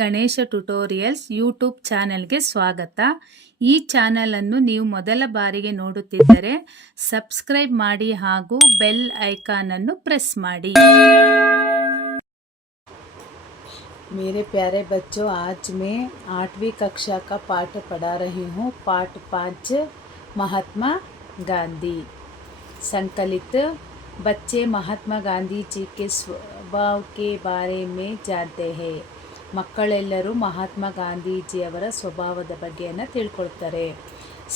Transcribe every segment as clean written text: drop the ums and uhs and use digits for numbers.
Ganesha tutorials YouTube ಚಾನೆಲ್ಗೆ ಸ್ವಾಗತ. ಈ ಚಾನೆಲ್ ಅನ್ನು ನೀವು ಮೊದಲ ಬಾರಿಗೆ ನೋಡುತ್ತಿದ್ದರೆ ಸಬ್ಸ್ಕ್ರೈಬ್ ಮಾಡಿ ಹಾಗೂ ಬೆಲ್ ಐಕಾನ್ ಅನ್ನು ಪ್ರೆಸ್ ಮಾಡಿ. मेरे प्यारे बच्चों, आज मैं 8वीं कक्षा का पाठ पढ़ा रही हूँ. पाठ 5 महात्मा गांधी. संकलित. बच्चे महात्मा गांधी जी के स्वभाव के बारे में जानते हैं. ಮಕ್ಕಳೆಲ್ಲರೂ ಮಹಾತ್ಮ ಗಾಂಧೀಜಿಯವರ ಸ್ವಭಾವದ ಬಗ್ಗೆಯನ್ನು ತಿಳ್ಕೊಳ್ತಾರೆ.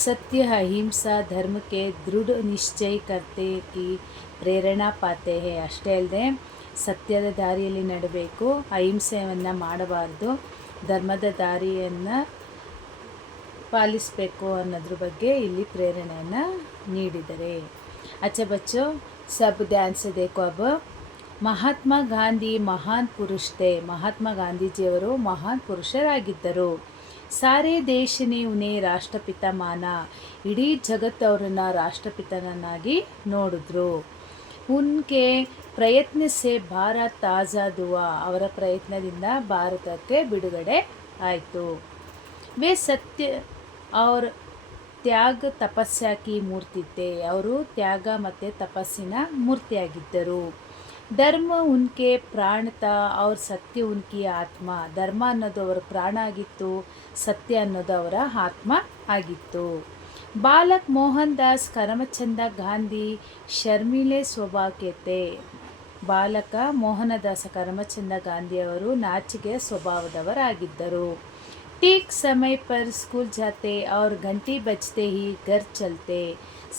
सत्य अहिंसा धर्म के दृढ़ निश्चय करते की ಪ್ರೇರಣಾ ಪಾತೆ ಹೇ. ಅಷ್ಟೇ ಅಲ್ಲದೆ ಸತ್ಯದ ದಾರಿಯಲ್ಲಿ ನಡೆಯಬೇಕು, ಅಹಿಂಸೆಯನ್ನು ಮಾಡಬಾರ್ದು, ಧರ್ಮದ ದಾರಿಯನ್ನು ಪಾಲಿಸಬೇಕು ಅನ್ನೋದ್ರ ಬಗ್ಗೆ ಇಲ್ಲಿ ಪ್ರೇರಣೆಯನ್ನು ನೀಡಿದ್ದಾರೆ. अच्छा बच्चों, सब ध्यान से देखो. अब ಮಹಾತ್ಮ ಗಾಂಧಿ ಮಹಾನ್ ಪುರುಷ थे. ಮಹಾತ್ಮ ಗಾಂಧೀಜಿಯವರು ಮಹಾನ್ ಪುರುಷರಾಗಿದ್ದರು. ಸಾರೇ ದೇಶನೇ ಉನ್ನೇ ರಾಷ್ಟ್ರಪಿತ ಮಾನ. ಇಡೀ ಜಗತ್ತು ಅವರನ್ನು ರಾಷ್ಟ್ರಪಿತನನ್ನಾಗಿ ನೋಡಿದ್ರು. ಉನ್ಕೆ ಪ್ರಯತ್ನ ಸೆ ಭಾರತ್ ಆಜಾದ್ ಹುವಾ. ಅವರ ಪ್ರಯತ್ನದಿಂದ ಭಾರತಕ್ಕೆ ಬಿಡುಗಡೆ ಆಯಿತು. ವೇ ಸತ್ಯ ಔರ್ ತ್ಯಾಗ ತಪಸ್ಯ ಕಿ ಮೂರ್ತಿ थे. ಅವರು ತ್ಯಾಗ ಮತ್ತು ತಪಸ್ಸಿನ ಮೂರ್ತಿಯಾಗಿದ್ದರು. ಧರ್ಮ ಉನ್ಕೆ ಪ್ರಾಣತ ಅವ್ರ ಸತ್ಯ ಉನ್ಕಿ ಆತ್ಮ. ಧರ್ಮ ಅನ್ನೋದು ಅವರ ಪ್ರಾಣ ಆಗಿತ್ತು, ಸತ್ಯ ಅನ್ನೋದು ಅವರ ಆತ್ಮ ಆಗಿತ್ತು. ಬಾಲಕ್ ಮೋಹನ್ ದಾಸ್ ಕರಮಚಂದ ಗಾಂಧಿ ಶರ್ಮಿಲೆ ಸ್ವಭಾವಕ್ಕೆ थे. ಬಾಲಕ ಮೋಹನದಾಸ ಕರಮಚಂದ ಗಾಂಧಿಯವರು ನಾಚಿಕೆ ಸ್ವಭಾವದವರಾಗಿದ್ದರು. ठीक समय पर स्कूल जाते और घंटी बजते ही घर चलते.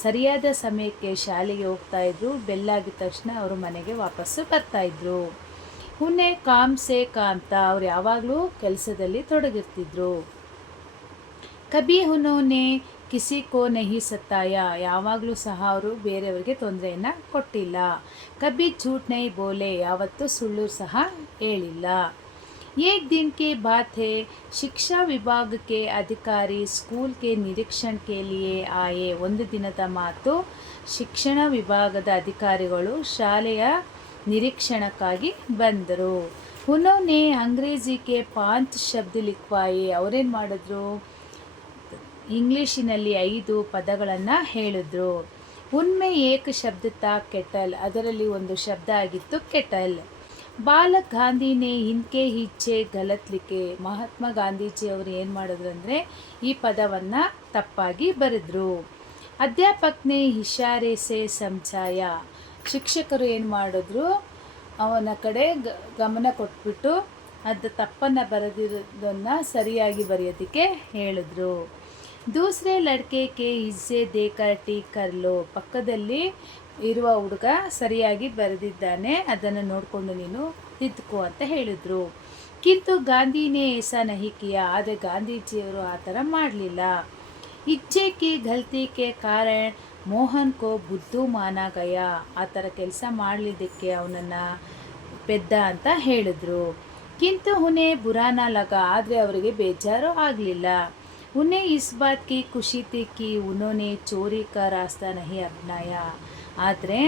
ಸರಿಯಾದ ಸಮಯಕ್ಕೆ ಶಾಲೆಗೆ ಹೋಗ್ತಾ ಇದ್ರು, ಬೆಲ್ಲಾಗಿದ ತಕ್ಷಣ ಅವರು ಮನೆಗೆ ವಾಪಸ್ಸು ಬರ್ತಾಯಿದ್ರು. ಉನ್ನೆ ಕಾಮ್ ಸೆ ಕಾಮ್ತ. ಅವ್ರು ಯಾವಾಗಲೂ ಕೆಲಸದಲ್ಲಿ ತೊಡಗಿರ್ತಿದ್ರು. ಕಭಿ ಉನ್ಹೋನೆ ಕಿಸಿ ಕೋ ನಹಿ ಸತಾಯ. ಯಾವಾಗಲೂ ಸಹ ಅವರು ಬೇರೆಯವರಿಗೆ ತೊಂದರೆಯನ್ನು ಕೊಟ್ಟಿಲ್ಲ. ಕಭಿ ಝೂಟ್ ನಹಿ ಬೋಲೆ. ಯಾವತ್ತೂ ಸುಳ್ಳು ಸಹ ಹೇಳಿಲ್ಲ. एक दिन की बात है, ಶಿಕ್ಷಾ ವಿಭಾಗ के अधिकारी स्कूल के निरीक्षण के लिए आए. ಒಂದು ದಿನದ ಮಾತು, ಶಿಕ್ಷಣ ವಿಭಾಗದ ಅಧಿಕಾರಿಗಳು ಶಾಲೆಯ ನಿರೀಕ್ಷಣಕ್ಕಾಗಿ ಬಂದರು. ಉನ್ಹೋನೆ ಅಂಗ್ರೇಜಿ ಕೆ 5 ಶಬ್ದ ಲಿಖ್ವಾಯೆ. ಅವರೇನು ಮಾಡಿದ್ರು, ಇಂಗ್ಲೀಷಿನಲ್ಲಿ 5 ಪದಗಳನ್ನು ಹೇಳಿದ್ರು. ಉನ್ಮೆ ಏಕ ಶಬ್ದ ತಾ ಕೆಟಲ್. ಅದರಲ್ಲಿ ಒಂದು ಶಬ್ದ ಆಗಿತ್ತು ಕೆಟಲ್. ಬಾಲಕ್ ಗಾಂಧಿನೇ ಇನ್ಕೆ ಇಚ್ಛೆ ಗಲತ್ ಲಿಖೆ. ಮಹಾತ್ಮ ಗಾಂಧೀಜಿಯವರು ಏನು ಮಾಡಿದ್ರು ಅಂದರೆ ಈ ಪದವನ್ನು ತಪ್ಪಾಗಿ ಬರೆದ್ರು. ಅಧ್ಯಾಪಕನೇ ಇಶಾರೆ ಸೆ ಸಮಜಾಯ. ಶಿಕ್ಷಕರು ಏನು ಮಾಡಿದ್ರು, ಅವನ ಕಡೆ ಗಮನ ಕೊಟ್ಬಿಟ್ಟು ಅದು ತಪ್ಪನ್ನು ಬರೆದಿರೋದನ್ನು ಸರಿಯಾಗಿ ಬರೆಯೋದಕ್ಕೆ ಹೇಳಿದ್ರು. ದೂಸರೆ ಲಡ್ಕೆ ಕೆ ಇಜ್ಜೆ ದೇಕರ್ ಟೀ ಕರ್ಲೋ. ಪಕ್ಕದಲ್ಲಿ ಇರುವ ಹುಡುಗ ಸರಿಯಾಗಿ ಬರೆದಿದ್ದಾನೆ, ಅದನ್ನು ನೋಡಿಕೊಂಡು ನೀನು ತಿದ್ದುಕೋ ಅಂತ ಹೇಳಿದರು. ಕಿಂತು ಗಾಂಧಿನೇ ಏಸಾ ನಹಿ ಕಿಯಾ. ಆದರೆ ಗಾಂಧೀಜಿಯವರು ಆ ಥರ ಮಾಡಲಿಲ್ಲ. ಇಚ್ಛೆ ಕಿ ಗಲ್ತಿ ಕೆ ಕಾರಣ ಮೋಹನ್ ಕೋ ಬುದ್ಧು ಮಾನಾ ಗಯಾ. ಆ ಥರ ಕೆಲಸ ಮಾಡಲಿದ್ದಕ್ಕೆ ಅವನನ್ನು ಪೆದ್ದ ಅಂತ ಹೇಳಿದ್ರು. ಕಿಂತು ಉನ್ಹೇ ಬುರಾನ ಲಗ. ಆದರೆ ಅವರಿಗೆ ಬೇಜಾರು ಆಗಲಿಲ್ಲ. उन्हें इस बात की खुशी थी कि उन्होंने चोरी का रास्ता नहीं अपनाया. ಆದರೆ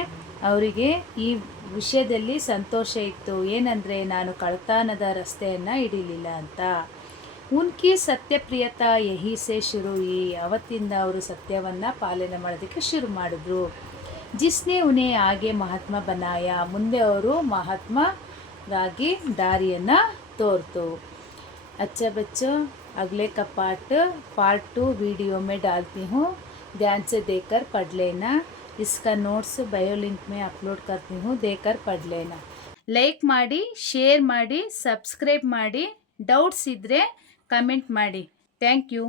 ಅವರಿಗೆ ಈ ವಿಷಯದಲ್ಲಿ ಸಂತೋಷ ಇತ್ತು. ಏನಂದರೆ ನಾನು ಕಳ್ತನದ ರಸ್ತೆಯನ್ನು ಹಿಡಿಲಿಲ್ಲ ಅಂತ. ಉನ್ಕಿ ಸತ್ಯಪ್ರಿಯತಾ ಯಹಿ ಸೆ ಶುರು ಹುಯಿ. ಅವತ್ತಿಂದ ಅವರು ಸತ್ಯವನ್ನು ಪಾಲನೆ ಮಾಡೋದಕ್ಕೆ ಶುರು ಮಾಡಿದ್ರು. ಜಿಸ್ನೆ ಉನ್ಹೇ ಆಗೆ ಮಹಾತ್ಮ ಬನಾಯ. ಮುಂದೆ ಅವರು ಮಹಾತ್ಮರಾಗಿ ದಾರಿಯನ್ನು ತೋರ್ತು. अच्छा बच्चों, अगले का पार्ट 2 वीडियो में डालती हूँ. ध्यान से देखकर पढ़ लेना. इसका नोट्स बायो लिंक में अपलोड करती हूँ, देकर पढ़ लेना. ಲೈಕ್ ಮಾಡಿ, ಶೇರ್ ಮಾಡಿ, ಸಬ್ಸ್ಕ್ರೈಬ್ ಮಾಡಿ. ಡೌಟ್ಸ್ ಇದ್ದರೆ ಕಮೆಂಟ್ ಮಾಡಿ. Thank you.